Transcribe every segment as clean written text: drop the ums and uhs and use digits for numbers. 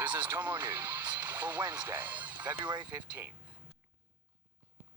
This is Tomonews for Wednesday, February 15th.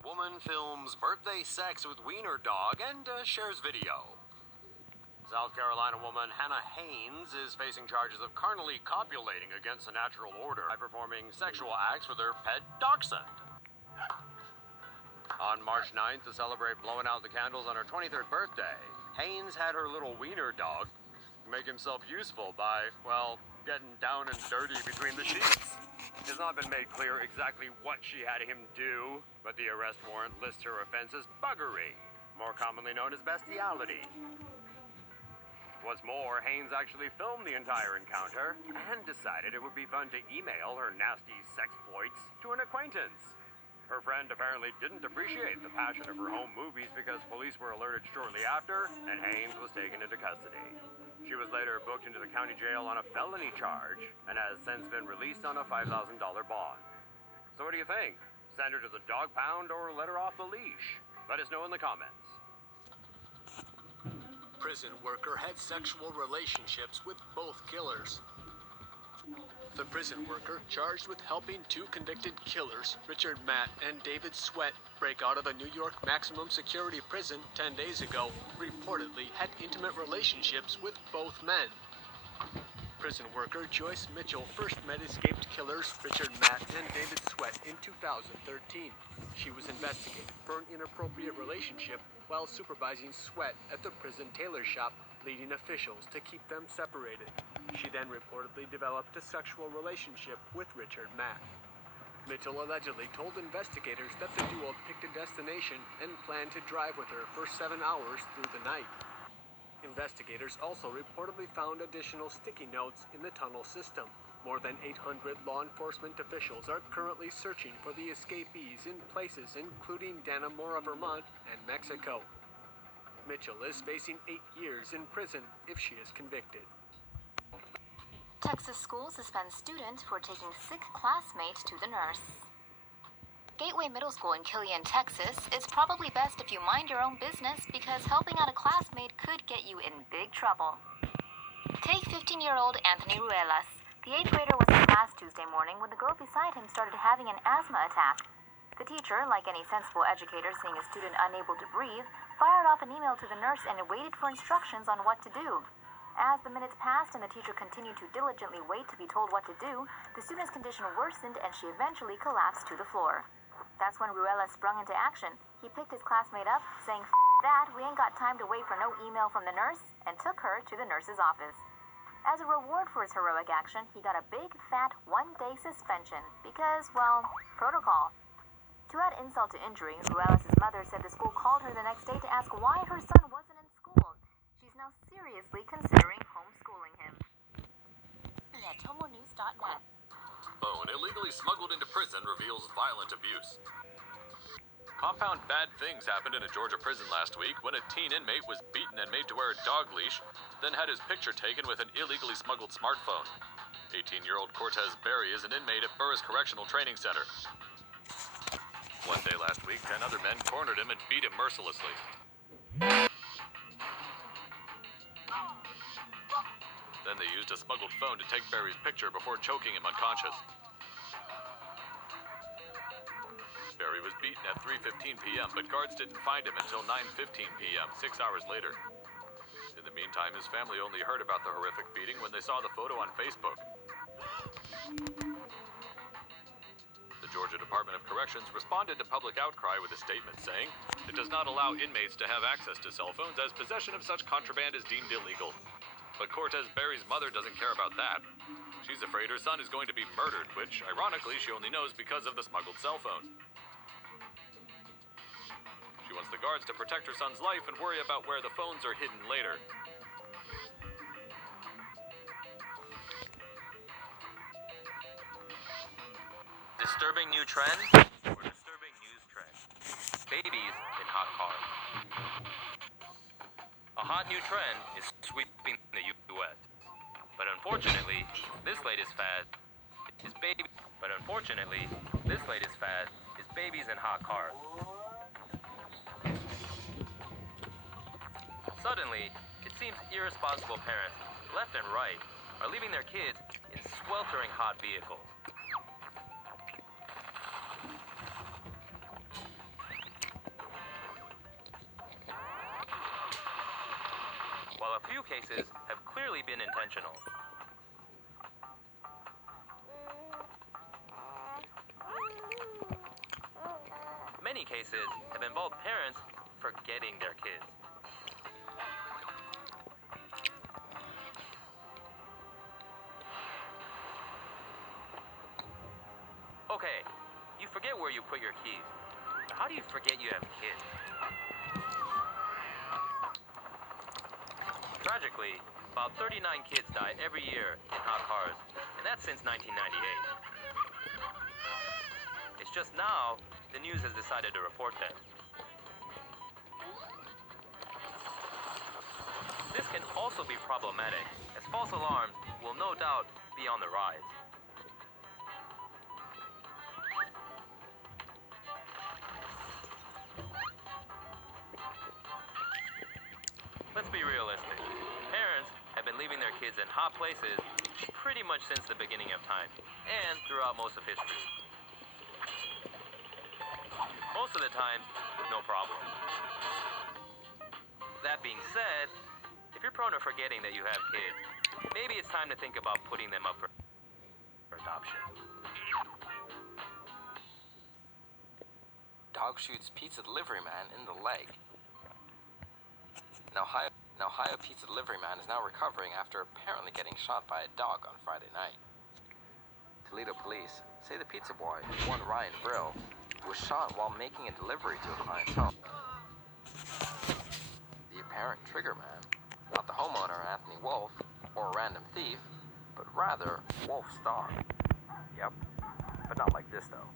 Woman films birthday sex with wiener dog and shares video. South Carolina woman Hannah Haynes is facing charges of carnally copulating against the natural order by performing sexual acts with her pet dachshund. On March 9th, to celebrate blowing out the candles on her 23rd birthday, Haynes had her little wiener dog make himself useful by, well, getting down and dirty between the sheets. It's not been made clear exactly what she had him do, but the arrest warrant lists her offense as buggery, more commonly known as bestiality. What's more, Haynes actually filmed the entire encounter and decided it would be fun to email her nasty sexploits to an acquaintance. Her friend apparently didn't appreciate the passion of her home movies because police were alerted shortly after, and Haynes was taken into custody. She was later booked into the county jail on a felony charge and has since been released on a $5,000 bond. So what do you think? Send her to the dog pound or let her off the leash? Let us know in the comments. Prison worker had sexual relationships with both killers. The prison worker, charged with helping two convicted killers, Richard Matt and David Sweat, break out of a New York maximum security prison 10 days ago, reportedly had intimate relationships with both men. Prison worker Joyce Mitchell first met escaped killers Richard Matt and David Sweat in 2013. She was investigated for an inappropriate relationship while supervising Sweat at the prison tailor shop, leading officials to keep them separated. She then reportedly developed a sexual relationship with Richard Matt. Mitchell allegedly told investigators that the duo picked a destination and planned to drive with her for 7 hours through the night. Investigators also reportedly found additional sticky notes in the tunnel system. More than 800 law enforcement officials are currently searching for the escapees in places including Dannemora, Vermont, and Mexico. Mitchell is facing 8 years in prison if she is convicted. Texas school suspends student for taking sick classmate to the nurse. Gateway Middle School in Killian, Texas, it's probably best if you mind your own business because helping out a classmate could get you in big trouble. Take 15-year-old Anthony Ruelas. The 8th grader was in class Tuesday morning when the girl beside him started having an asthma attack. The teacher, like any sensible educator seeing a student unable to breathe, fired off an email to the nurse and waited for instructions on what to do. As the minutes passed and the teacher continued to diligently wait to be told what to do, the student's condition worsened and she eventually collapsed to the floor. That's when Ruelas sprung into action. He picked his classmate up, saying, "F that, we ain't got time to wait for no email from the nurse," and took her to the nurse's office. As a reward for his heroic action, he got a big, fat, 1-day suspension because, well, protocol. To add insult to injury, Ruelas' mother said the school called her the next day to ask why her son wasn't in school. She's now seriously considering homeschooling him. At Tomonews.net. Phone illegally smuggled into prison reveals violent abuse. Compound bad things happened in a Georgia prison last week when a teen inmate was beaten and made to wear a dog leash, then had his picture taken with an illegally smuggled smartphone. 18-year-old Cortez Berry is an inmate at Burris Correctional Training Center. One day last week, 10 other men cornered him and beat him mercilessly. Then they used a smuggled phone to take Berry's picture before choking him unconscious. Berry was beaten at 3:15 p.m., but guards didn't find him until 9:15 p.m., 6 hours later. In the meantime, his family only heard about the horrific beating when they saw the photo on Facebook. The Georgia Department of Corrections responded to public outcry with a statement saying it does not allow inmates to have access to cell phones as possession of such contraband is deemed illegal. But Cortez Berry's mother doesn't care about that. She's afraid her son is going to be murdered, which, ironically, she only knows because of the smuggled cell phone. She wants the guards to protect her son's life and worry about where the phones are hidden later. Disturbing new trend or disturbing news trend? Babies in hot cars. A hot new trend is sweeping the U.S. But unfortunately, this latest fad is babies in hot cars. Suddenly, it seems irresponsible parents, left and right, are leaving their kids in sweltering hot vehicles. While a few cases have clearly been intentional. Many cases have involved parents forgetting their kids. Okay, you forget where you put your keys. But how do you forget you have kids? Tragically, about 39 kids die every year in hot cars, and that's since 1998. It's just now the news has decided to report them. This can also be problematic, as false alarms will no doubt be on the rise. Let's be realistic. Parents have been leaving their kids in hot places pretty much since the beginning of time, and throughout most of history. Most of the time, no problem. That being said, if you're prone to forgetting that you have kids, maybe it's time to think about putting them up for adoption. Dog shoots pizza delivery man in the leg. An Ohio pizza delivery man is now recovering after apparently getting shot by a dog on Friday night. Toledo police say the pizza boy, one Ryan Brill, was shot while making a delivery to a client's home. The apparent trigger man, not the homeowner Anthony Wolf or a random thief, but rather Wolf's dog. Yep, but not like this though.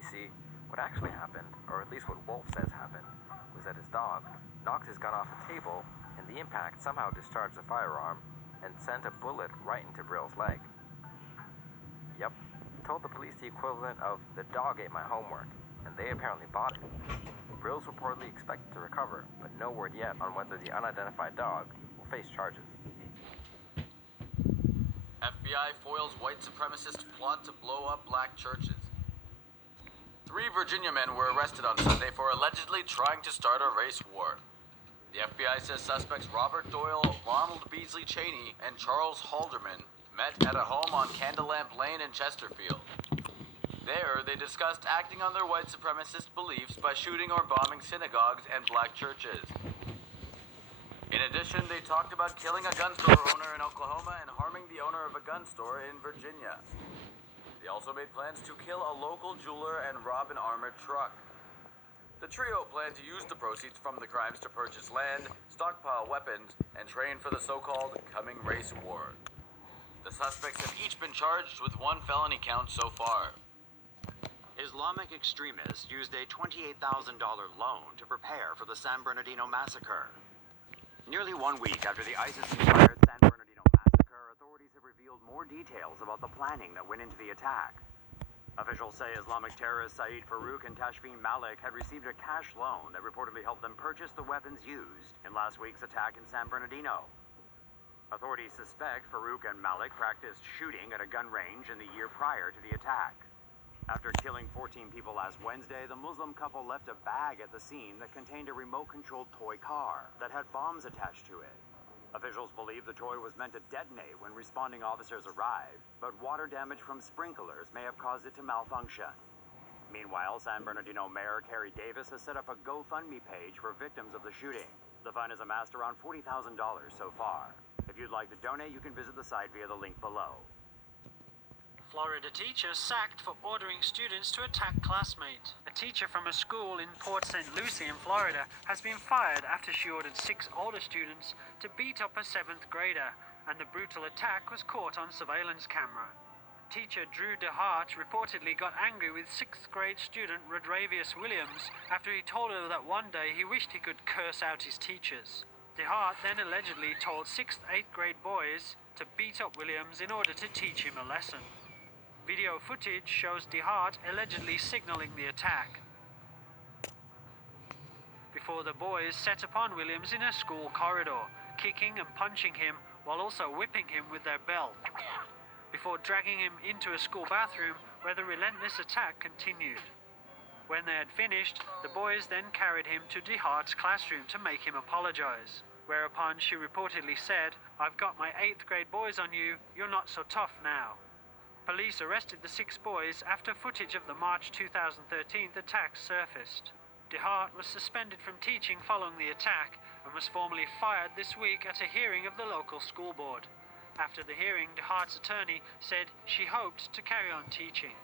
You see, what actually happened, or at least what Wolf says happened, was that his dog knocked his gun off the table, and the impact somehow discharged the firearm and sent a bullet right into Brill's leg. Yep, told the police the equivalent of "the dog ate my homework," and they apparently bought it. Brill's reportedly expected to recover, but no word yet on whether the unidentified dog will face charges. FBI foils white supremacist plot to blow up black churches. 3 Virginia men were arrested on Sunday for allegedly trying to start a race war. The FBI says suspects Robert Doyle, Ronald Beasley Cheney, and Charles Halderman met at a home on Candlelamp Lane in Chesterfield. There, they discussed acting on their white supremacist beliefs by shooting or bombing synagogues and black churches. In addition, they talked about killing a gun store owner in Oklahoma and harming the owner of a gun store in Virginia. They also made plans to kill a local jeweler and rob an armored truck. The trio planned to use the proceeds from the crimes to purchase land, stockpile weapons, and train for the so-called coming race war. The suspects have each been charged with 1 felony count so far. Islamic extremists used a $28,000 loan to prepare for the San Bernardino massacre. Nearly 1 week after the ISIS-inspired San Bernardino massacre, authorities have revealed more details about the planning that went into the attack. Officials say Islamic terrorists Saeed Farouk and Tashfeen Malik had received a cash loan that reportedly helped them purchase the weapons used in last week's attack in San Bernardino. Authorities suspect Farouk and Malik practiced shooting at a gun range in the year prior to the attack. After killing 14 people last Wednesday, the Muslim couple left a bag at the scene that contained a remote-controlled toy car that had bombs attached to it. Officials believe the toy was meant to detonate when responding officers arrived, but water damage from sprinklers may have caused it to malfunction. Meanwhile, San Bernardino Mayor Kerry Davis has set up a GoFundMe page for victims of the shooting. The fund has amassed around $40,000 so far. If you'd like to donate, you can visit the site via the link below. Florida teacher sacked for ordering students to attack classmate. A teacher from a school in Port St. Lucie in Florida has been fired after she ordered 6 older students to beat up a 7th grader, and the brutal attack was caught on surveillance camera. Teacher Drew DeHart reportedly got angry with 6th grade student Rodravius Williams after he told her that one day he wished he could curse out his teachers. DeHart then allegedly told 6th, 8th grade boys to beat up Williams in order to teach him a lesson. Video footage shows DeHart allegedly signaling the attack before the boys set upon Williams in a school corridor, kicking and punching him while also whipping him with their belt, before dragging him into a school bathroom where the relentless attack continued. When they had finished, the boys then carried him to DeHart's classroom to make him apologize, whereupon she reportedly said, "I've got my 8th grade boys on you, you're not so tough now." Police arrested the 6 boys after footage of the March 2013 attack surfaced. DeHart was suspended from teaching following the attack and was formally fired this week at a hearing of the local school board. After the hearing, DeHart's attorney said she hoped to carry on teaching.